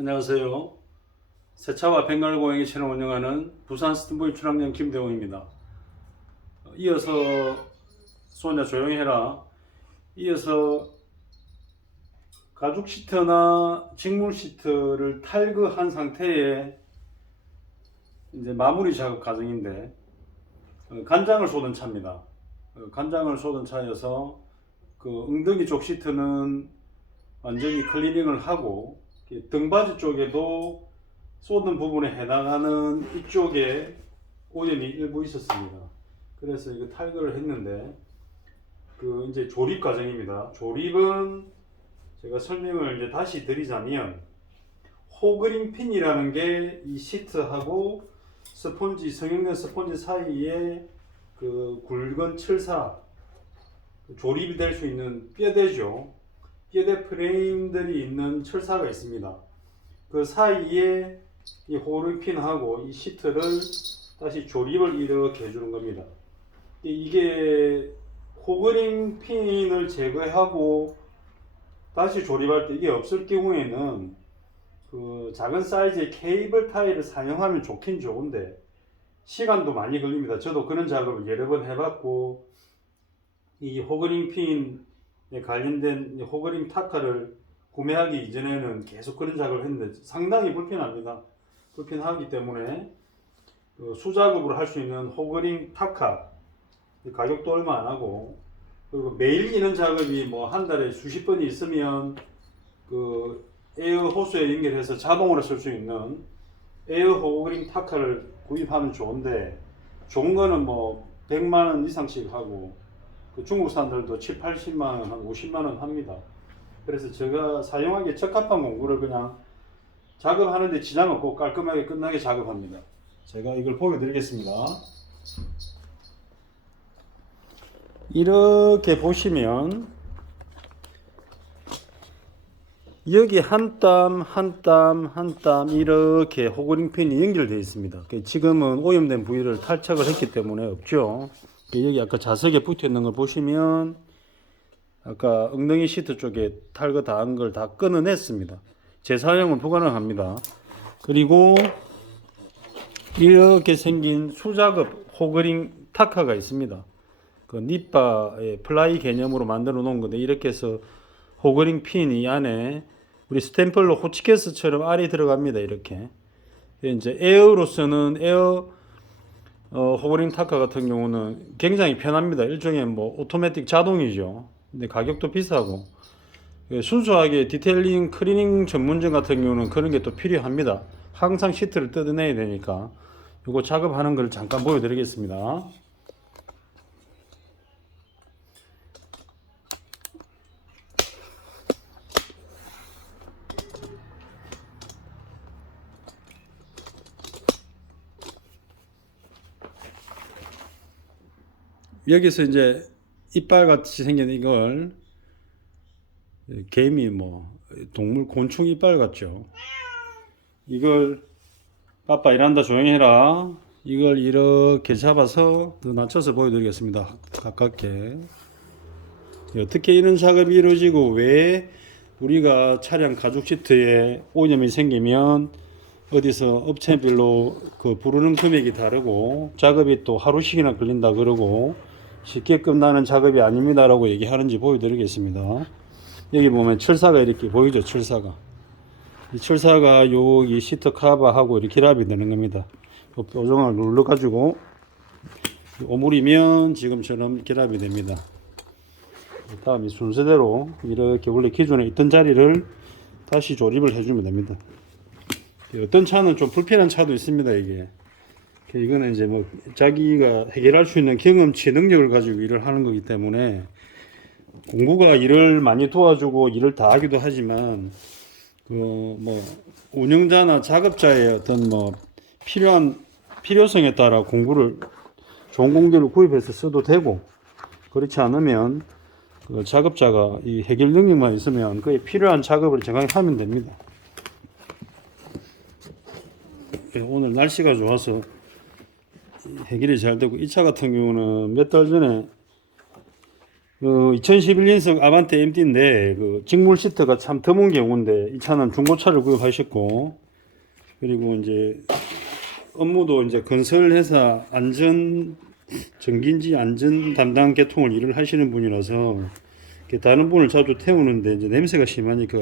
안녕하세요. 세차와 벵갈 고양이 채널 운영하는 부산 스탠보이 출항령 김대웅입니다. 이어서 소냐 조용히 해라. 이어서 가죽 시트나 직물 시트를 탈거한 상태에 이제 마무리 작업 과정인데 어, 간장을 쏟은 차입니다. 어, 간장을 쏟은 차여서 그 엉덩이 쪽 시트는 완전히 클리닝을 하고 등받이 쪽에도 쏟은 부분에 해당하는 이쪽에 오염이 일부 있었습니다. 그래서 이거 탈거를 했는데 그 이제 조립 과정입니다. 조립은 제가 설명을 이제 다시 드리자면 호그링 핀이라는 게 이 시트하고 스펀지 성형된 스펀지 사이에 그 굵은 철사 조립이 될 수 있는 뼈대죠. 뼈대 프레임들이 있는 철사가 있습니다. 그 사이에 이 호르핀하고 이 시트를 다시 조립을 이렇게 해주는 겁니다. 이- 이게 호그링 핀을 제거하고 다시 조립할 때 이게 없을 경우에는 그 작은 사이즈의 케이블 타일을 사용하면 좋긴 좋은데 시간도 많이 걸립니다. 저도 그런 작업을 여러 번 해봤고 이 호그링 핀에 관련된 이 호그링 타카를 구매하기 이전에는 계속 그런 작업을 했는데 상당히 불편합니다. 불편하기 때문에 그 수작업으로 할 수 있는 호그링 타카 이 가격도 얼마 안 하고 그리고 매일 기는 작업이 뭐 한 달에 수십 번이 있으면 그 에어 호스에 연결해서 자동으로 쓸 수 있는 에어 호그링 타카를 구입하면 좋은데 좋은 거는 뭐 100만 원 이상씩 하고 그 중국 사람들도 7, 80만 원, 한 50만 원 합니다. 그래서 제가 사용하기에 적합한 공구를 그냥 작업하는데 지장 없고 깔끔하게 끝나게 작업합니다. 제가 이걸 보여드리겠습니다. 이렇게 보시면 여기 한 땀, 한 땀, 한 땀 이렇게 호그링 핀이 연결되어 있습니다. 그 지금은 오염된 부위를 탈착을 했기 때문에 없죠. 그 여기 아까 자석에 붙어 있는 걸 보시면 아까 엉덩이 시트 쪽에 탈거 다 한 걸 다 끊어냈습니다. 재사용을 불가능합니다. 그리고 이렇게 생긴 수작업 호그링 타카가 있습니다. 그 니빠의 플라이 개념으로 만들어 놓은 건데 이렇게 해서 호그링 핀이 안에 우리 스탬플러 호치케스처럼 알이 들어갑니다. 이렇게 이제 에어로서는 에어 어, 호그링 타카 같은 경우는 굉장히 편합니다. 일종의 뭐 오토매틱 자동이죠. 근데 가격도 비싸고 예, 순수하게 디테일링 클리닝 전문점 같은 경우는 그런 게 또 필요합니다. 항상 시트를 뜯어내야 되니까 이거 작업하는 걸 잠깐 보여드리겠습니다. 여기서 이제 이빨 같이 생긴 이걸 개미 뭐 동물 곤충 이빨 같죠. 이걸 빠빠 일한다 조용히 해라. 이걸 이렇게 잡아서 더 낮춰서 보여드리겠습니다. 가깝게. 어떻게 이런 작업이 이루어지고 왜 우리가 차량 가죽 시트에 오염이 생기면 어디서 업체별로 그 부르는 금액이 다르고 작업이 또 하루씩이나 걸린다 그러고 쉽게 끝나는 작업이 아닙니다라고 얘기하는지 보여드리겠습니다. 여기 보면 철사가 이렇게 보이죠, 철사가. 이 철사가 여기 시트 커버하고 이렇게 결합이 되는 겁니다. 요 조정을 눌러가지고 오물이면 지금처럼 결합이 됩니다. 다음 이 순서대로 이렇게 원래 기존에 있던 자리를 다시 조립을 해주면 됩니다. 어떤 차는 좀 불편한 차도 있습니다, 이게. 이거는 이제 뭐 자기가 해결할 수 있는 경험치 능력을 가지고 일을 하는 거기 때문에 공구가 일을 많이 도와주고 일을 다 하기도 하지만 그 뭐 운영자나 작업자의 어떤 뭐 필요한 필요성에 따라 공구를 좋은 공구를 구입해서 써도 되고 그렇지 않으면 그 작업자가 이 해결 능력만 있으면 그에 필요한 작업을 정확히 하면 됩니다. 예, 오늘 날씨가 좋아서 해결이 잘 되고 이 차 같은 경우는 몇 달 전에 어, 2011년식 아반떼 MT인데 그 직물 시트가 참 드문 경우인데 이 차는 중고차를 구입하셨고 그리고 이제 업무도 이제 건설회사 안전 전기인지 안전 담당 계통을 일을 하시는 분이라서 다른 분을 자주 태우는데 이제 냄새가 심하니까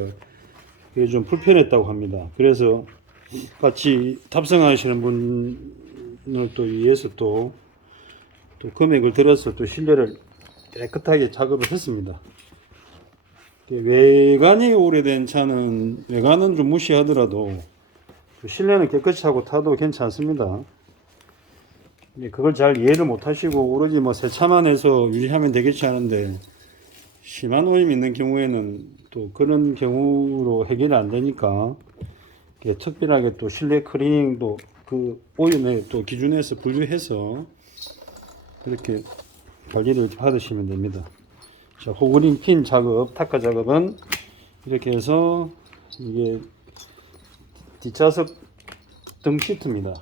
그게 좀 불편했다고 합니다. 그래서 같이 탑승하시는 분을 또 위해서 또, 또 금액을 들어서 또 실내를 깨끗하게 작업을 했습니다. 외관이 오래된 차는 외관은 좀 무시하더라도 그 실내는 깨끗이 하고 타도 괜찮습니다. 그걸 잘 이해를 못 하시고 오로지 뭐 새 차만 해서 유지하면 되겠지 하는데 심한 오염이 있는 경우에는 또 그런 경우로 해결이 안 되니까 특별하게 또 실내 클리닝도 그 오염에 또 기준에서 분류해서 이렇게 관리를 받으시면 됩니다. 자, 호그링 핀 작업, 타카 작업은 이렇게 해서 이게 뒷좌석 등 시트입니다.